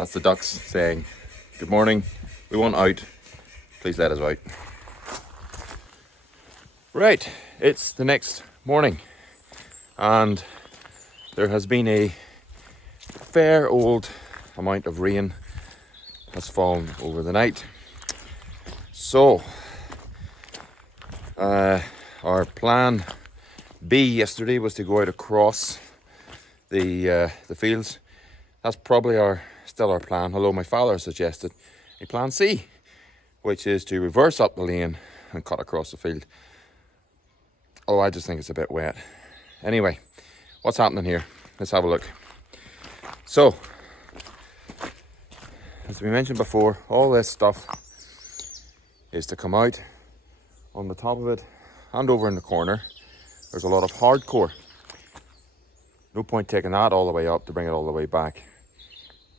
That's the ducks saying, good morning, we want out, please let us out. Right, it's the next morning and there has been a fair old amount of rain has fallen over the night. So, our plan B yesterday was to go out across the fields. That's probably still our plan, although my father suggested a plan C, which is to reverse up the lane and cut across the field. Oh, I just think it's a bit wet. Anyway, what's happening here? Let's have a look. So, as we mentioned before, all this stuff is to come out on the top of it and over in the corner. There's a lot of hardcore. No point taking that all the way up to bring it all the way back.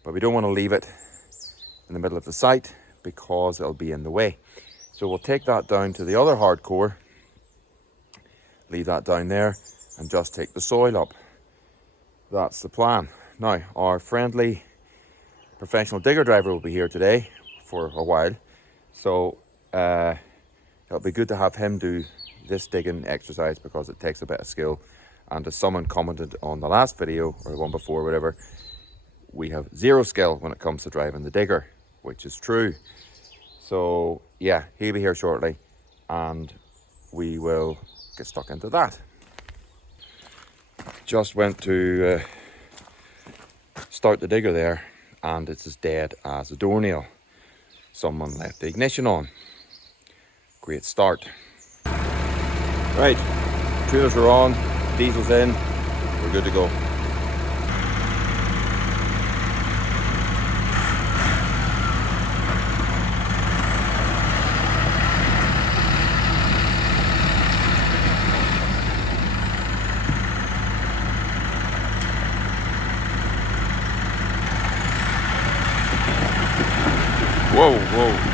But we don't want to leave it in the middle of the site because it'll be in the way. So we'll take that down to the other hardcore, leave that down there, and just take the soil up. That's the plan. Now, our friendly professional digger driver will be here today for a while. So it'll be good to have him do this digging exercise because it takes a bit of skill. And as someone commented on the last video, or the one before, whatever, we have zero skill when it comes to driving the digger, which is true. So yeah, he'll be here shortly and we will get stuck into that. Just went to start the digger there and it's as dead as a doornail. Someone left the ignition on. Great start. Right, trailers are on, diesel's in, we're good to go. Whoa, whoa.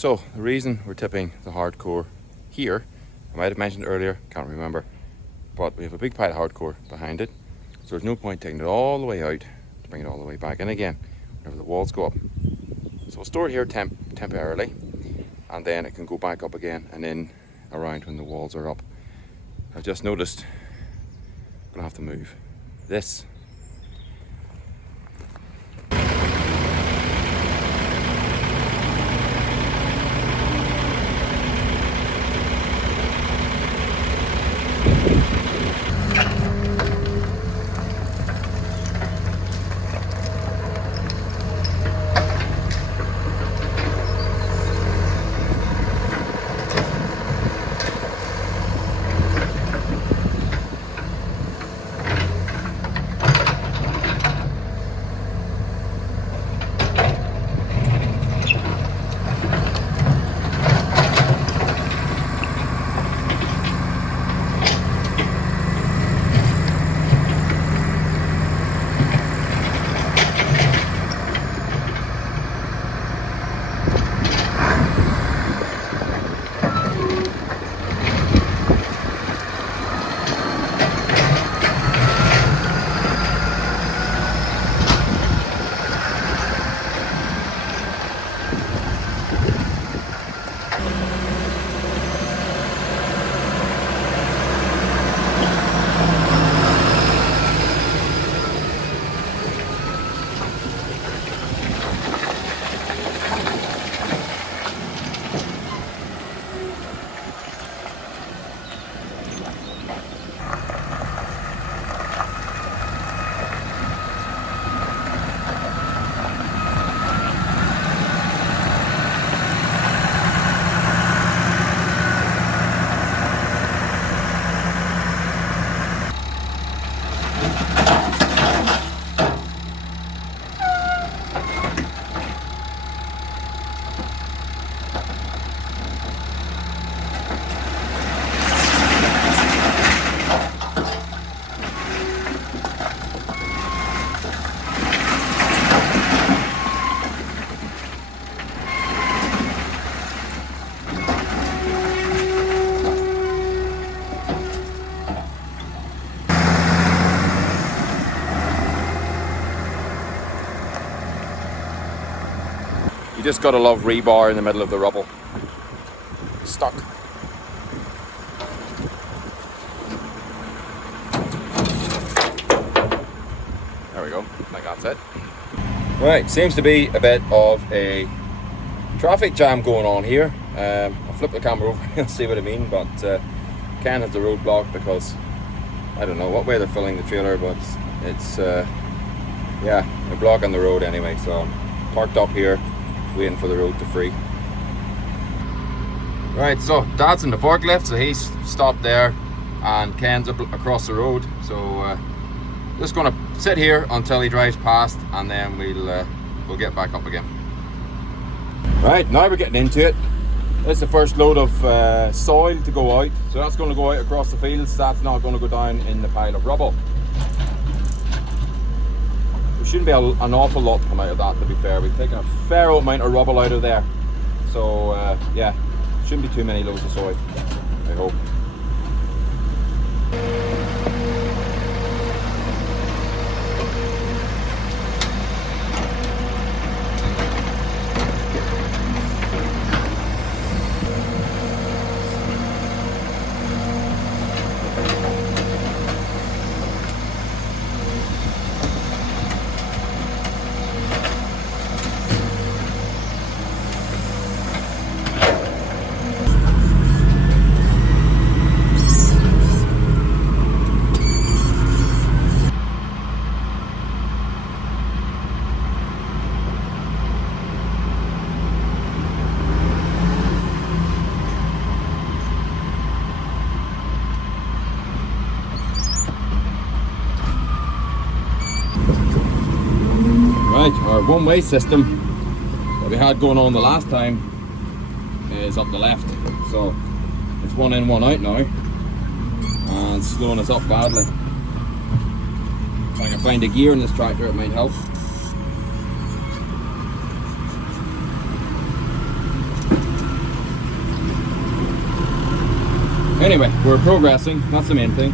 So the reason we're tipping the hardcore here, I might have mentioned earlier, can't remember, but we have a big pile of hardcore behind it, so there's no point taking it all the way out to bring it all the way back in again whenever the walls go up. So we'll store it here temporarily, and then it can go back up again and in around when the walls are up. I've just noticed I'm gonna have to move this. You just gotta love rebar in the middle of the rubble. Stuck. There we go, like that's it. Right, seems to be a bit of a traffic jam going on here. I'll flip the camera over and see what I mean, but Ken has the road blocked because I don't know what way they're filling the trailer, but it's yeah, they're blocking the road anyway, so I'm parked up here waiting for the road to free. Right, so Dad's in the forklift, so he's stopped there and Ken's up across the road, so just gonna sit here until he drives past and then we'll get back up again. Right, now we're getting into it. This is the first load of soil to go out, so that's going to go out across the fields. That's not going to go down in the pile of rubble. There shouldn't be an awful lot come out of that, to be fair. We've taken a fair amount of rubble out of there, so yeah, shouldn't be too many loads of soil, I hope. Right, our one-way system that we had going on the last time is up the left, so it's one in, one out now, and slowing us up badly. If I can find a gear in this tractor, it might help. Anyway, we're progressing, that's the main thing.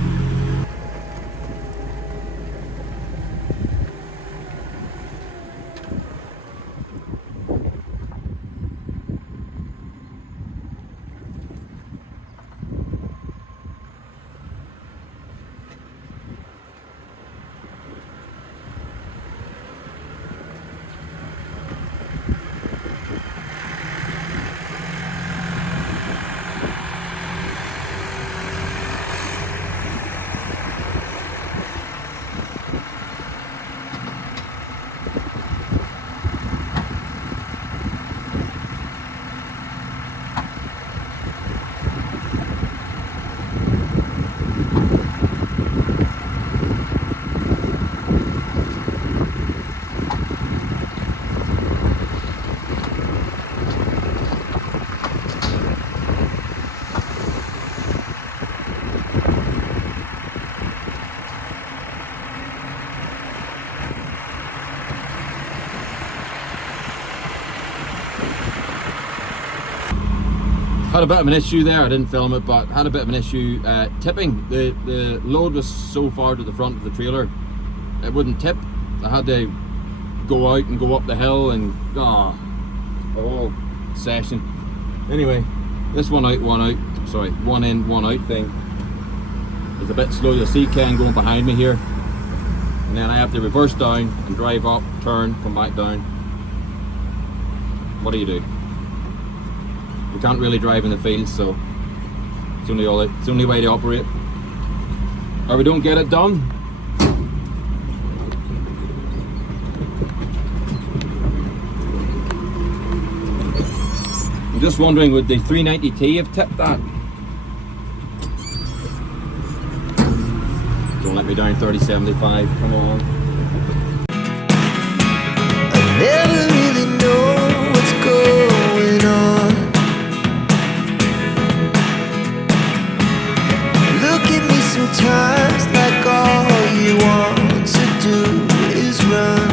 Had a bit of an issue there, I didn't film it, but had a bit of an issue tipping. The load was so far to the front of the trailer, it wouldn't tip. I had to go out and go up the hill and a whole session. Anyway, this one in, one out thing is a bit slow. You'll see Ken going behind me here. And then I have to reverse down and drive up, turn, come back down. What do you do? We can't really drive in the field, so it's the only way to operate. Or we don't get it done. I'm just wondering, would the 390T have tipped that? Don't let me down, 3075, come on. I never really know what's going on. Sometimes like all you want to do is run.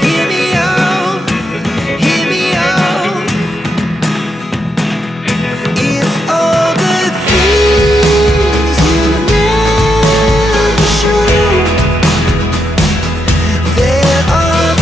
Hear me out, hear me out. It's all the things you never show. There are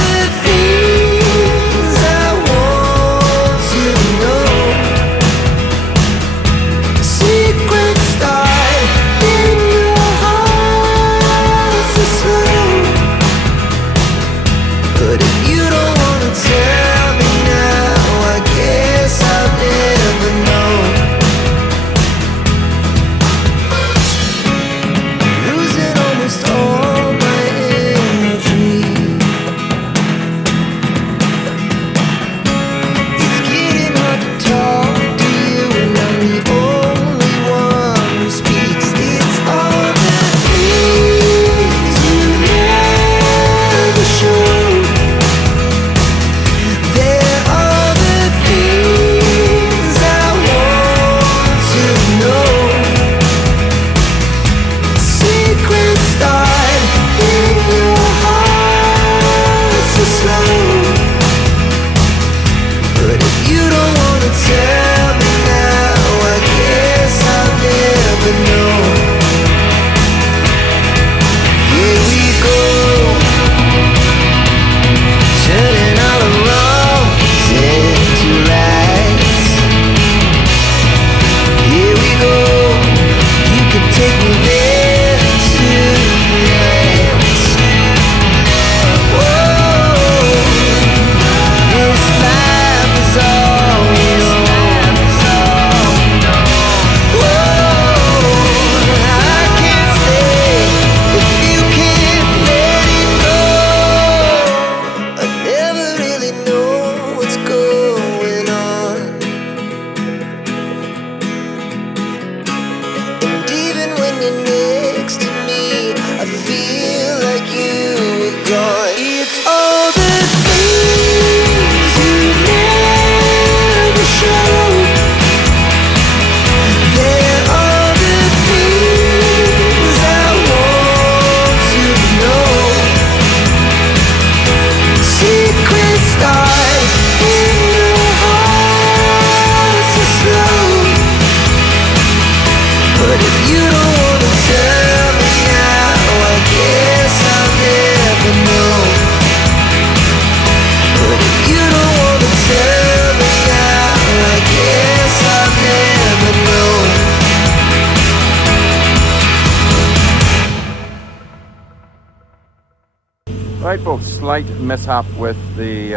Right folks, slight mishap with the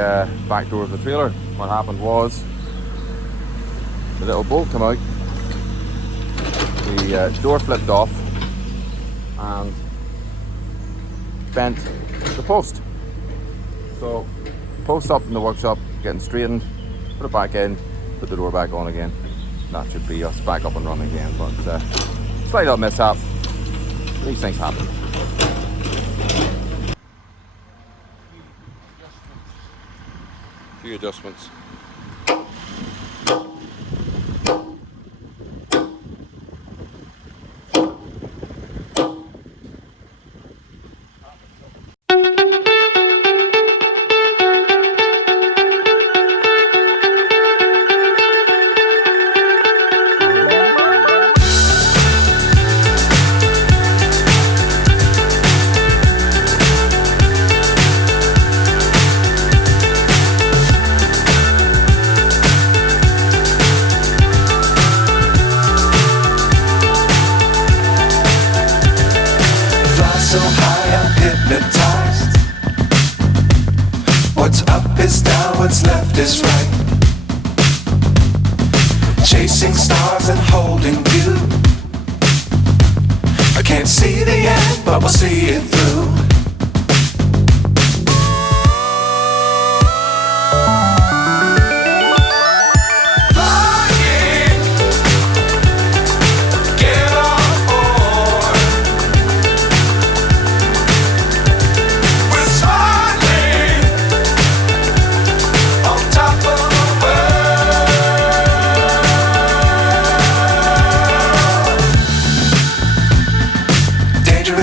back door of the trailer. What happened was the little bolt came out, the door flipped off and bent the post. So post up in the workshop, getting straightened, put it back in, put the door back on again. That should be us back up and running again, but slight little mishap. These things happen. Few adjustments. So high I'm hypnotized. What's up is down, what's left is right. Chasing stars and holding you. I can't see the end, but we'll see it through.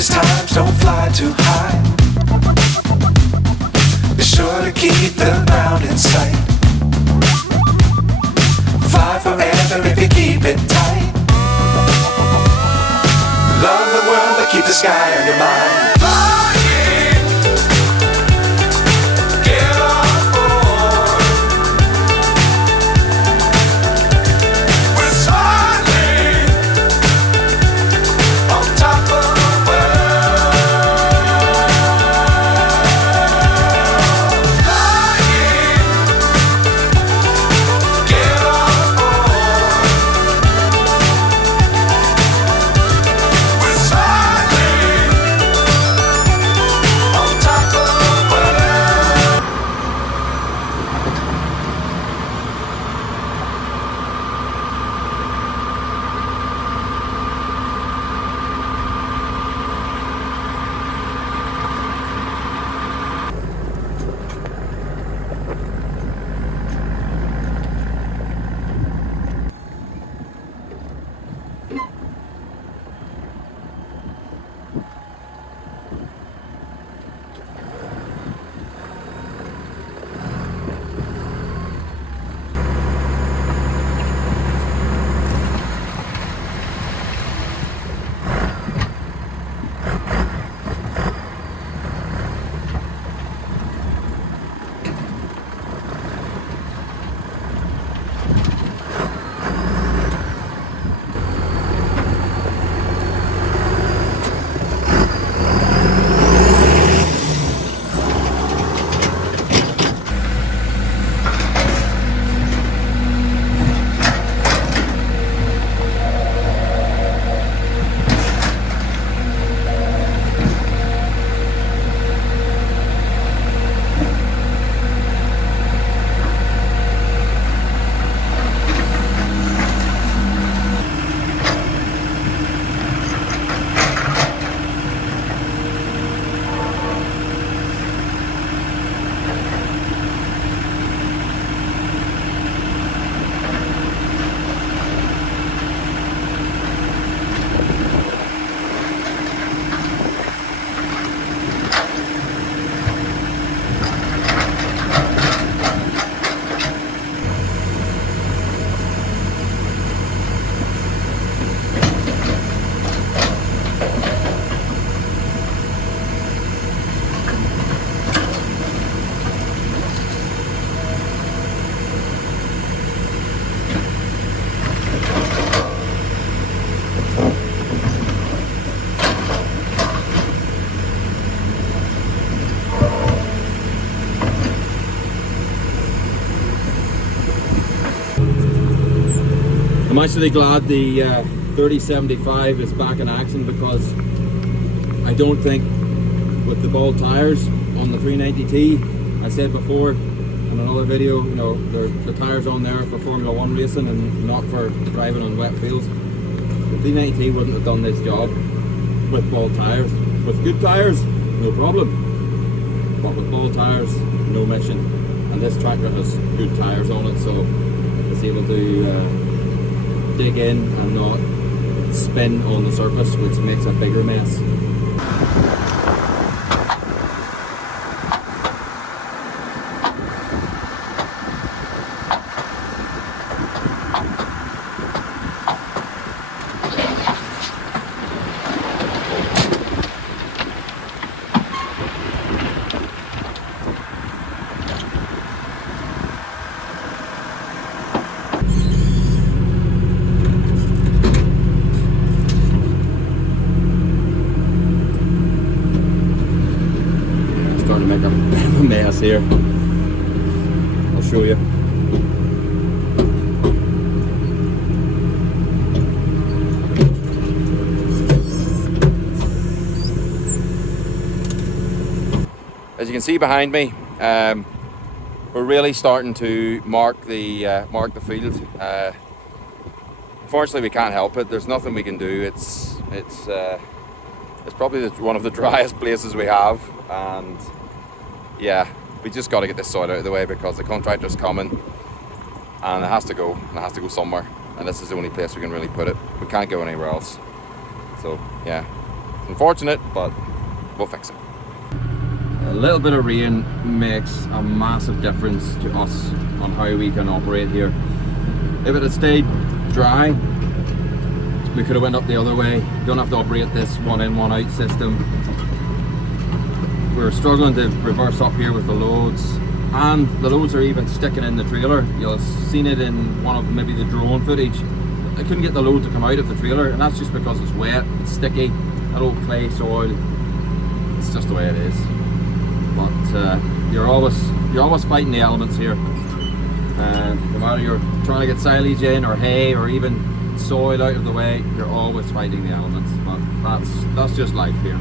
Times don't fly too high. Be sure to keep the ground in sight. Fly forever if you keep it tight. Love the world but keep the sky on your mind. actually glad the 3075 is back in action, because I don't think with the ball tires on the 390T, I said before in another video, you know, the tires on there for Formula 1 racing and not for driving on wet fields. The 390T wouldn't have done this job with ball tires. With good tires, no problem, but with ball tires, no mission. And this tractor has good tires on it, so it's able to dig in and not spin on the surface, which makes a bigger mess. Starting to make a bit of a mess here. I'll show you. As you can see behind me, we're really starting to mark the field. Unfortunately, we can't help it. There's nothing we can do. It's probably one of the driest places we have, and yeah, we just got to get this soil out of the way, because the contractor's coming and it has to go, and it has to go somewhere, and this is the only place we can really put it. We can't go anywhere else. So yeah, it's unfortunate, but we'll fix it. A little bit of rain makes a massive difference to us on how we can operate here. If it had stayed dry, we could have went up the other way. You don't have to operate this one in, one out system. We're struggling to reverse up here with the loads, and the loads are even sticking in the trailer. You'll have seen it in one of maybe the drone footage. I couldn't get the load to come out of the trailer, and that's just because it's wet, it's sticky, that old clay soil. It's just the way it is. But you're always fighting the elements here. No matter you're trying to get silage in, or hay, or even soil out of the way, you're always fighting the elements. But that's just life here.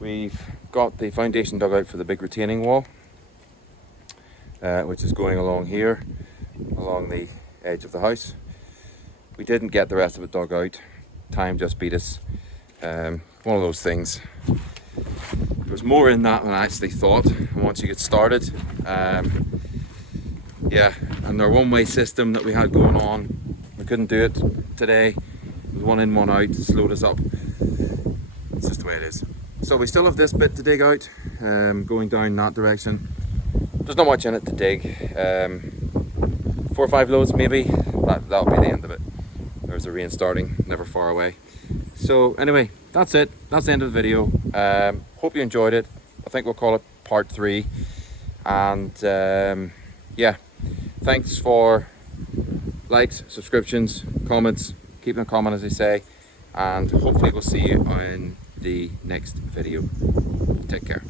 We've got the foundation dug out for the big retaining wall, which is going along here, along the edge of the house. We didn't get the rest of it dug out. Time just beat us. One of those things. There was more in that than I actually thought. And once you get started, yeah, and our one-way system that we had going on, we couldn't do it today. one in, one out, slowed us up. It's just the way it is. So we still have this bit to dig out, going down that direction. There's not much in it to dig. 4 or 5 loads maybe. That'll be the end of it. There's the rain starting, never far away. So anyway, that's it. That's the end of the video. Hope you enjoyed it. I think we'll call it part 3. And yeah, thanks for likes, subscriptions, comments. Keep them coming, as they say. And hopefully we'll see you in the next video. Take care.